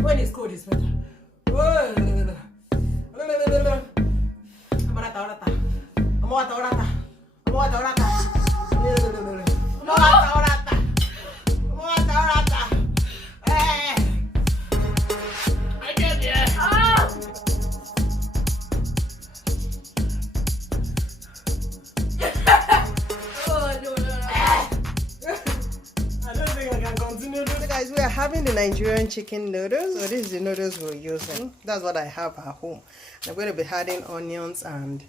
When it's cold, it's better. Guys, we are having the Nigerian chicken noodles. So this is the noodles we're using. That's what I have at home. I'm going to be adding onions, and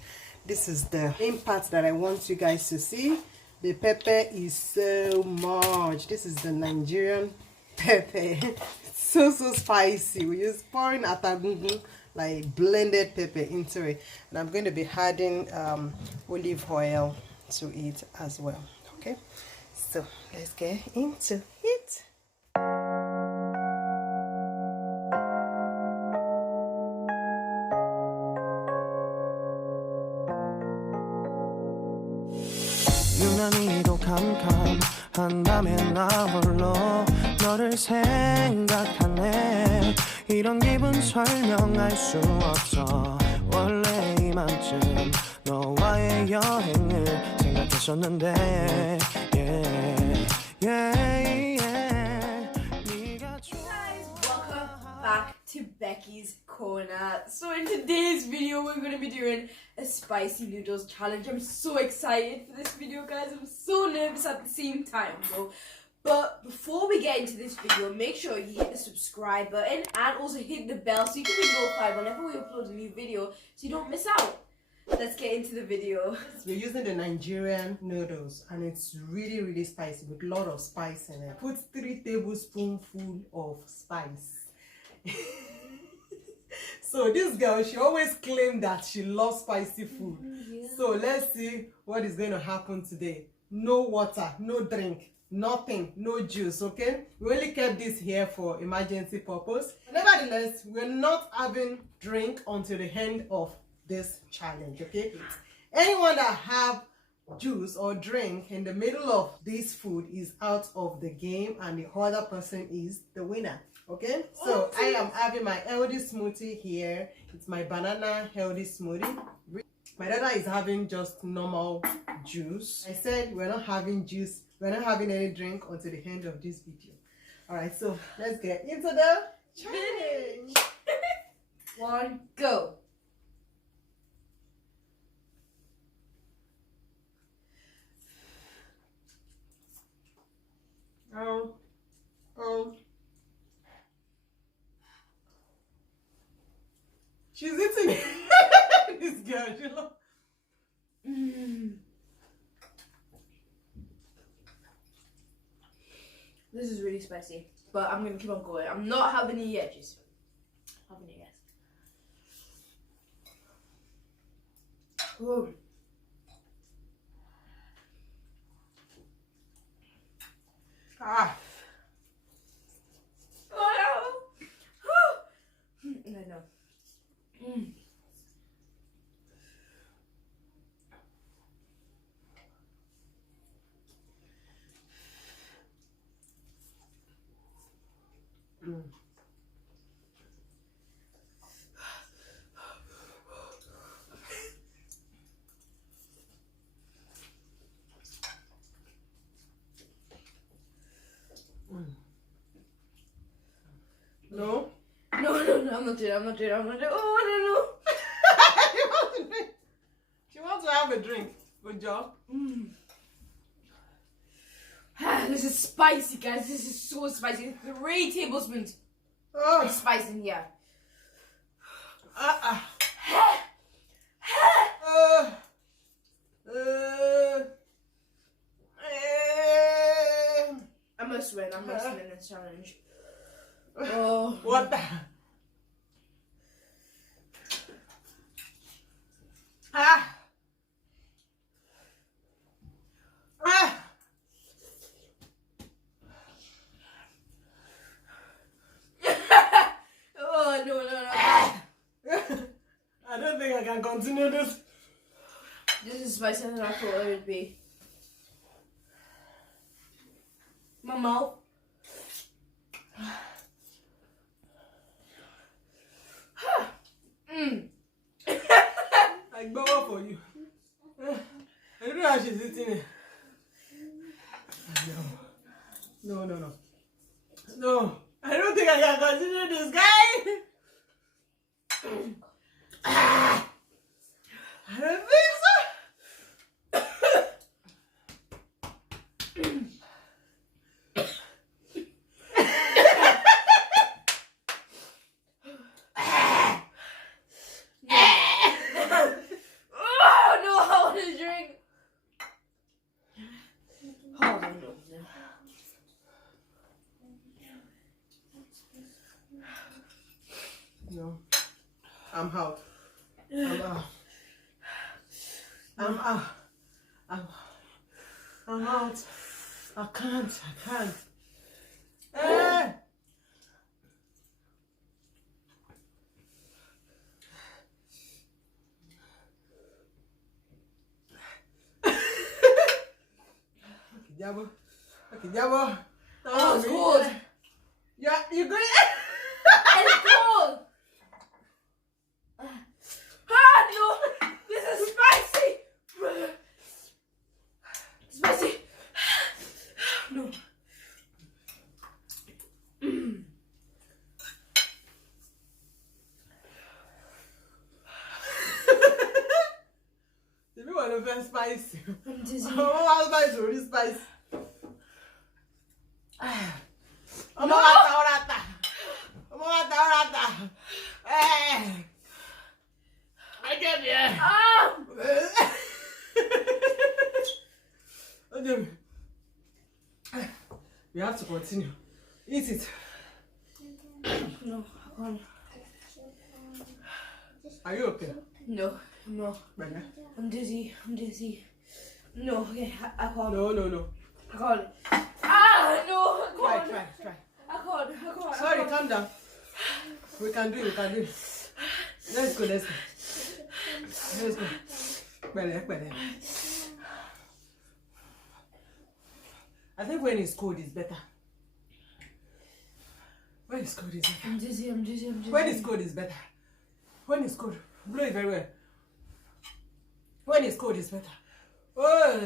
this is the main part that I want you guys to see. The pepper is so much. This is the Nigerian pepper. It's so spicy. We use pouring atagungu, like blended pepper into it. And I'm going to be adding olive oil to it as well. Okay, so let's get into it. 유난히도 캄캄한 밤에 나 홀로 너를 생각하네. 이런 기분 설명할 수 없어. 원래 이맘쯤 너와의 여행을 생각했었는데 Welcome back to Becky's Corner. So in today's video we're going to be doing a spicy noodles challenge. I'm so excited for this video, guys. I'm so nervous at the same time though. But before we get into this video, make sure you hit the subscribe button and also hit the bell so you can be notified whenever we upload a new video so you don't miss out. Let's get into the video. We're using the Nigerian noodles, and it's really spicy with a lot of spice in it. Put 3 tablespoonfuls of spice. So this girl, she always claimed that she loves spicy food. So let's see what is going to happen today. No water, no drink, nothing, no juice, okay? We only kept this here for emergency purpose. Nevertheless, we're not having drink until the end of this challenge, okay? Anyone that have juice or drink in the middle of this food is out of the game, and the other person is the winner. Okay, so I am having my healthy smoothie here. It's my banana healthy smoothie. My daughter is having just normal juice. I said we're not having juice, we're not having any drink until the end of this video. All right, so let's get into the challenge. 1, go. She's eating it. This girl, she loves. This is really spicy, but I'm gonna keep on going. I'm not having any edges. Having it, yes. Whoa. Ah. No. No. No, I'm not doing it. Oh, no. She wants to have a drink. Good job. This is spicy, guys. This is so spicy. 3 tablespoons of spice in here. I must win this challenge. Oh. What the? Oh, no. I don't think I can continue this. This is spicier than I thought it would be. My mouth. she's eating it. No. No. I don't think I can continue this, guy. I don't think so. No, I'm out. I'm out. I'm out. I can't. Okay, Jabo. Oh, it's cold. Yeah, you good? It's cold. Ah, no. This is spicy. Spicy. No. If you want to be spicy, I'm dizzy. oh, spicy, really spicy. No. I get you. Ah. We have to continue. Eat it. No, I can't. Are you okay? No, I'm not. Bella? I'm dizzy. No, okay, I can't. No. I can't. Ah, no, I can't. Try. I can't. Sorry, calm down. We can do it. Let's go. Bella. I think when it's cold, it's better. When it's cold, it's better. I'm dizzy. When it's cold, it's better. When it's cold, blow it very well. When it's cold, it's better. Oh,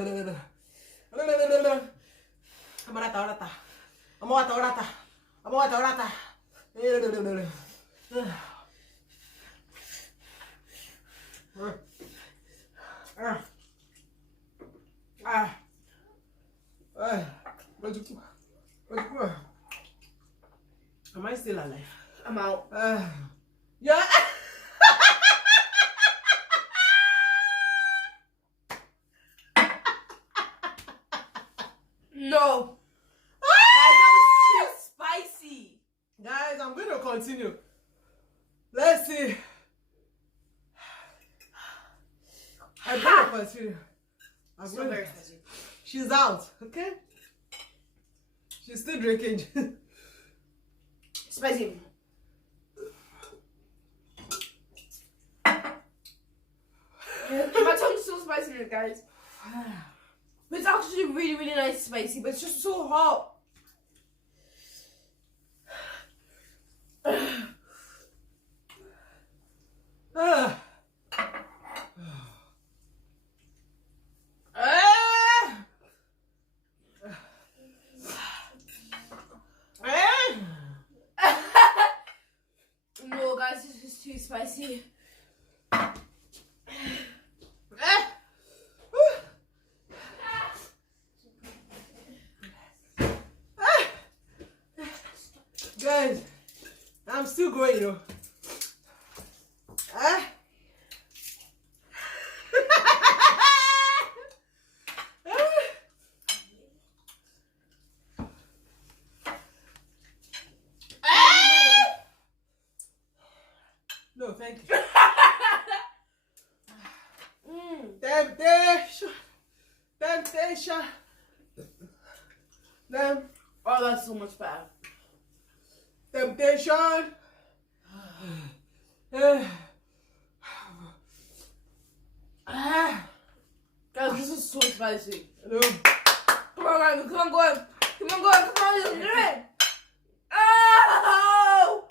am I still alive? I'm out. Yeah. No. Guys, that was too spicy. Guys, I'm going to continue. Let's see. I'm going to continue. Still very spicy. She's out, okay? She's still drinking. Spicy. My tongue's so spicy, guys. But it's actually really, really nice spicy, but it's just so hot. No, guys, this is too spicy. Guys, I'm still going, you know. No, thank you. Temptation. Oh, that's so much better. Temptation. Guys, this is so spicy. No. Come on, guys, come on, go on. Let's do it. Oh!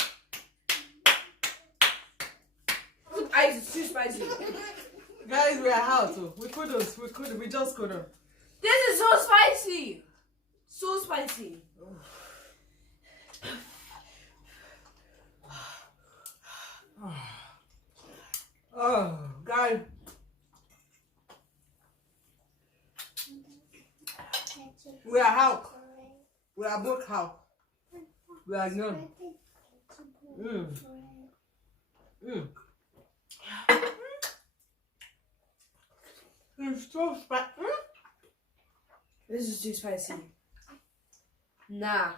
Ice is too spicy. Guys, we are out. We just couldn't. This is so spicy. So spicy. Oh, guys. We are out. We are both out. We are done. It's so spicy. This is too spicy. Nah.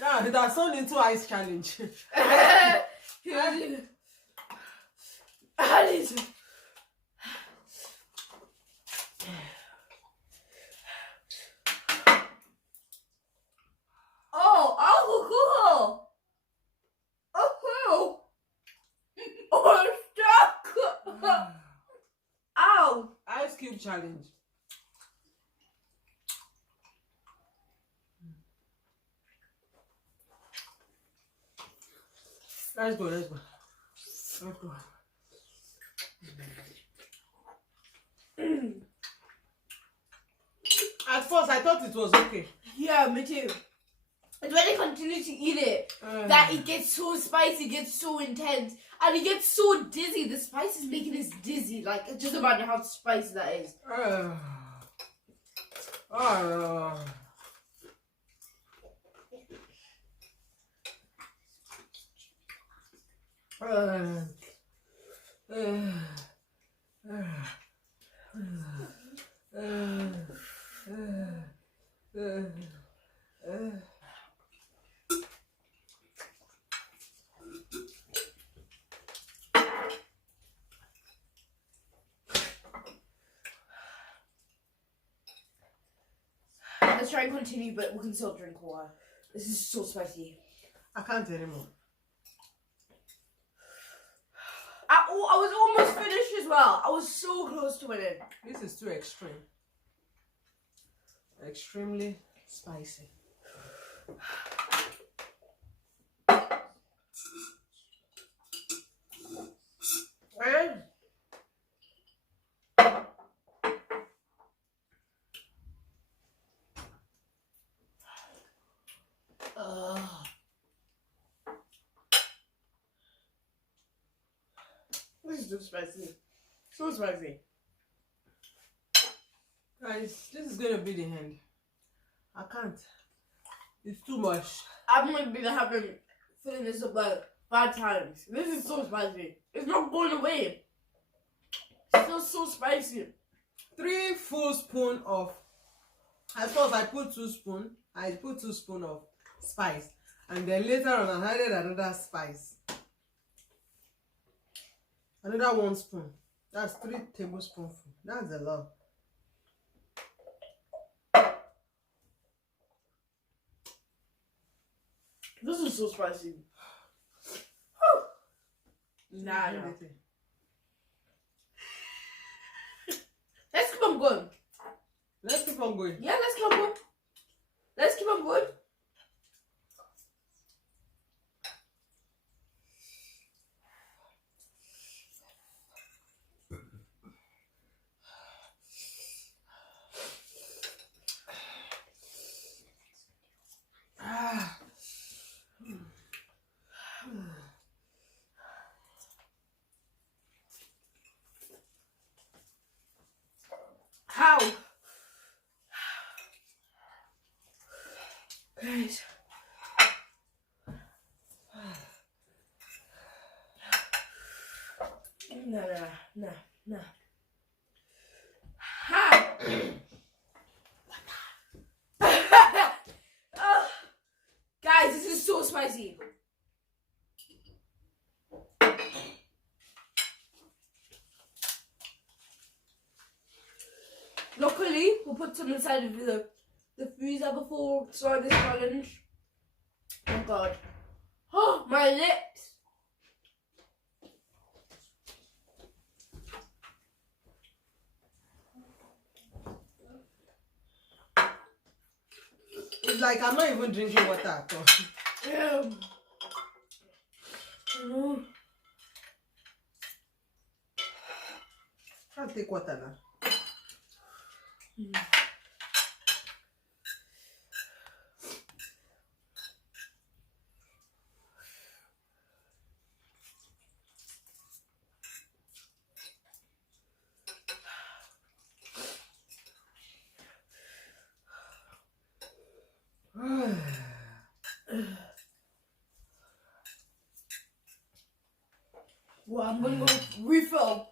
Now, did I turn into ice challenge? Ow! Ice cube challenge. Let's go. At first, I thought it was okay. Yeah, me too. It's when I continue to eat it that it gets so spicy, it gets so intense, and it gets so dizzy. The spice is making us dizzy. Like, it's just about how spicy that is. Let's try and continue, but we can still drink water. This is so spicy. I can't anymore. I was almost finished as well. I was so close to winning. This is too extreme. Extremely spicy. This is too spicy. So spicy. Guys, this is gonna be the end. I can't. It's too much. I'm gonna be filling this up like 5 times. This is so spicy. It's not going away. It's still so spicy. 3 full spoons of. At first, I put 2 spoons. I put 2 spoons of spice, and then later on, I added another spice. Another 1 spoon. That's 3 tablespoons. That's a lot. This is so spicy. Nah. Let's keep on going. Let's keep on going. Yeah, let's keep on going. Let's keep on going. How? Guys. No. How? Guys, this is so spicy. Luckily, we'll put some inside of the freezer before we start this challenge. Oh god. Oh, my lips. It's like I'm not even drinking water at all. No. I'll take water now. Well, I'm gonna go refill.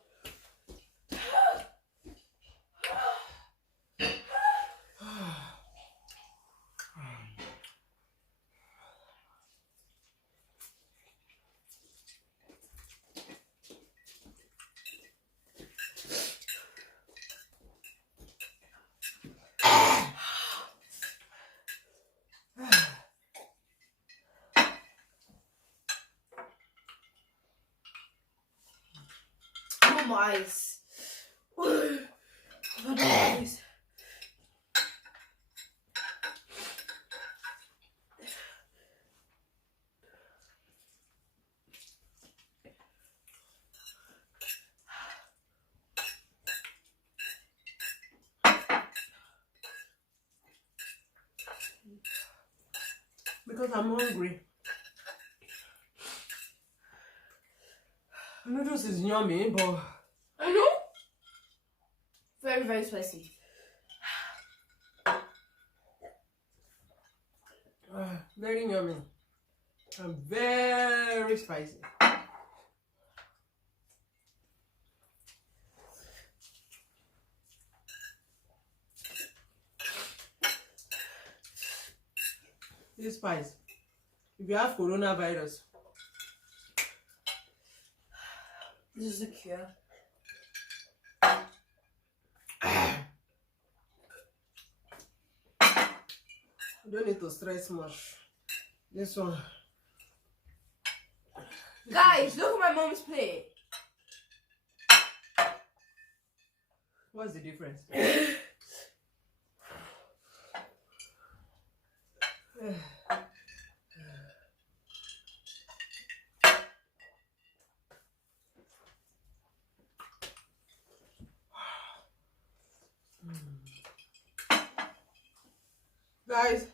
Oh, my eyes. Oh, my eyes. Because I'm hungry. Noodles is yummy, but I know. Very, very spicy. very yummy and very spicy. This spice, if you have coronavirus, this is the cure. you don't need to stress much. This one. Guys, look at my mom's plate. What's the difference? Guys,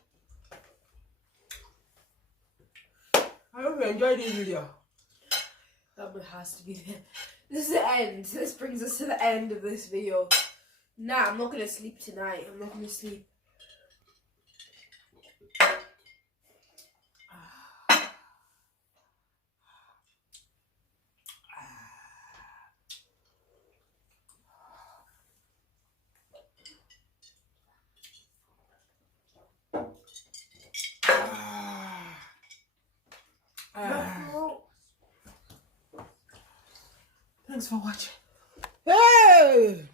I hope you enjoyed this video. That has to be the. This is the end. This brings us to the end of this video. Nah, I'm not gonna sleep tonight. I'm not gonna sleep. Thanks for watching. Hey!